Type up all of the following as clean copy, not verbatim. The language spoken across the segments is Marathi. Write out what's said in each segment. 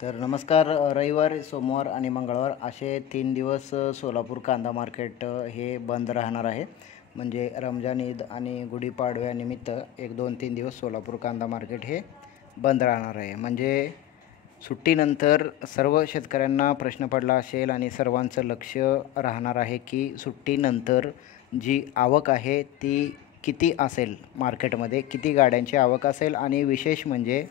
तर नमस्कार. रविवार, सोमवार आणि मंगळवार असे 3 दिवस सोलापूर कांदा मार्केट हे बंद राहणार आहे. म्हणजे रमजान ईद आणि गुढीपाडव्यानिमित्त 1-2-3 दिवस सोलापूर कांदा मार्केट हे बंद राहणार आहे. म्हणजे सुट्टीनंतर सर्व शेतकऱ्यांना प्रश्न पडला असेल आणि सर्वांचं लक्ष राहणार आहे की सुट्टीनंतर जी आवक आहे ती किती असेल, मार्केटमध्ये किती गाड्यांची आवक असेल आणि विशेष म्हणजे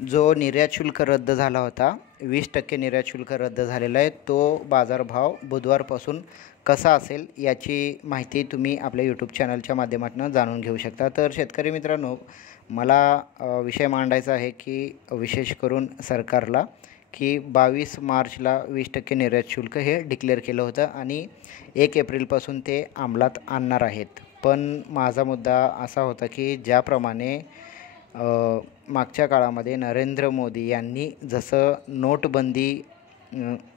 जो निर्यात शुल्क रद्द झाला होता, 20% निर्यात शुल्क रद्द झालेला आहे, तो बाजारभाव बुधवारपासून कसा असेल याची माहिती तुम्ही आपल्या यूट्यूब चॅनलच्या माध्यमातून जाणून घेऊ शकता. तर शेतकरी मित्रांनो, मला विषय मांडायचा आहे की विशेष करून सरकारला की 22 मार्चला 20% निर्यात शुल्क हे डिक्लेअर केलं होतं आणि 1 एप्रिलपासून ते अंमलात आणणार आहेत. पण माझा मुद्दा असा होता की ज्याप्रमाणे मागच्या काळामध्ये नरेंद्र मोदी यांनी जसं नोटबंदी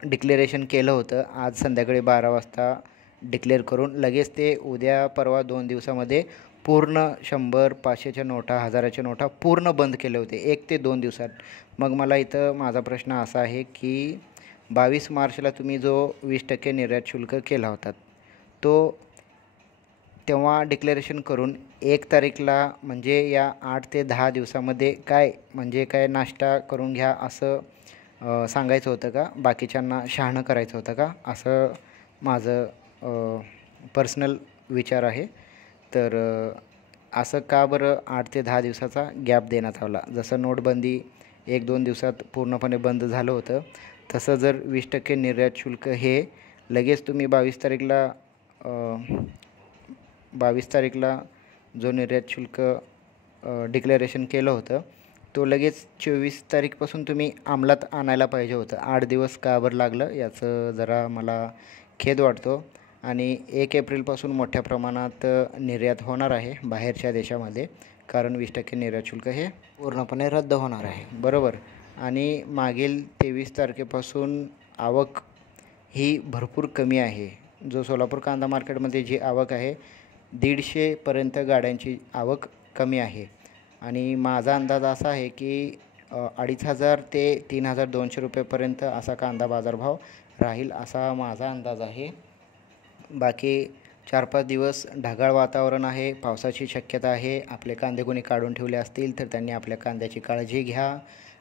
डिक्लेरेशन केलं होतं, आज संध्याकाळी 12 वाजता डिक्लेअर करून लगेच ते उद्या परवा 2 दिवसामध्ये पूर्ण 100, 500च्या नोटा, 1000च्या नोटा पूर्ण बंद केले होते 1 ते 2 दिवसात. मग मला इथं माझा प्रश्न असा आहे की 22 मार्चला तुम्ही जो 20% निर्यात शुल्क केला होता, तो तेव्हा डिक्लेरेशन करून 1 तारीखला म्हणजे या 8 ते 10 दिवसामध्ये काय नाश्ता करून घ्या असं सांगायचं होतं का? बाकीच्यांना शहाणं करायचं होतं का? असं माझं पर्सनल विचार आहे. तर असं का बरं 8 ते 10 दिवसाचा गॅप देण्यात आला? जसं नोटबंदी 1-2 दिवसात पूर्णपणे बंद झालं होतं, तसं जर 20% निर्यात शुल्क हे लगेच तुम्ही 22 तारीखला जो निर्यात शुल्क डिक्लेरेशन केलं होतं, तो लगेच 24 तारीखपासून तुम्ही अंमलात आणायला पाहिजे होतं. 8 दिवस का बरं लागलं याचं जरा मला खेद वाटतो. आणि 1 एप्रिलपासून मोठ्या प्रमाणात निर्यात होणार आहे बाहेरच्या देशामध्ये, कारण 20% निर्यात शुल्क हे पूर्णपणे रद्द होणार आहे, बरोबर. आणि मागील 23 तारखेपासून आवक ही भरपूर कमी आहे. जो सोलापूर कांदा मार्केटमध्ये जी आवक आहे 150पर्यंत गाड्यांची आवक कमी आहे. आणि माझा अंदाज असा आहे की 2500 ते 3200 रुपयेपर्यंत असा कांदा बाजारभाव राहील असा माझा अंदाज आहे. बाकी 4-5 दिवस ढगाळ वातावरण आहे, पावसाची शक्यता आहे. आपले कांदे कोणी काढून ठेवले असतील तर त्यांनी आपल्या कांद्याची काळजी घ्या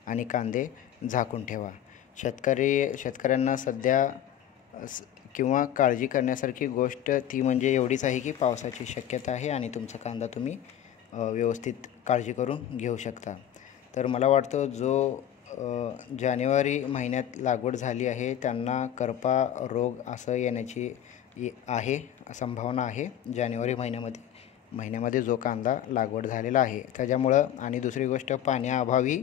आणि कांदे झाकून ठेवा. शेतकऱ्यांना सध्या किंवा काळजी करण्यासारखी गोष्ट ती म्हणजे एवढीच आहे की पावसाची शक्यता आहे आणि तुमचा कांदा तुम्ही व्यवस्थित काळजी करून घेऊ शकता. तर मला वाटतं जो जानेवारी महिन्यात लागवड झाली आहे त्यांना करपा रोग असं येण्याची संभावना आहे जानेवारी महिन्यामध्ये जो कांदा लागवड झालेला आहे त्याच्यामुळं. आणि दुसरी गोष्ट, पाण्याअभावी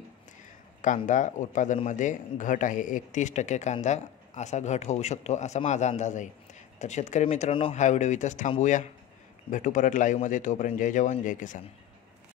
कांदा उत्पादनामध्ये घट आहे, 31% कांदा असा घट होऊ शकतो असा माझा अंदाज आहे. तर शेतकरी मित्रांनो, हा व्हिडिओ इथंच थांबवूया. भेटू परत लाईव्हमध्ये. तोपर्यंत जय जवान जय किसान.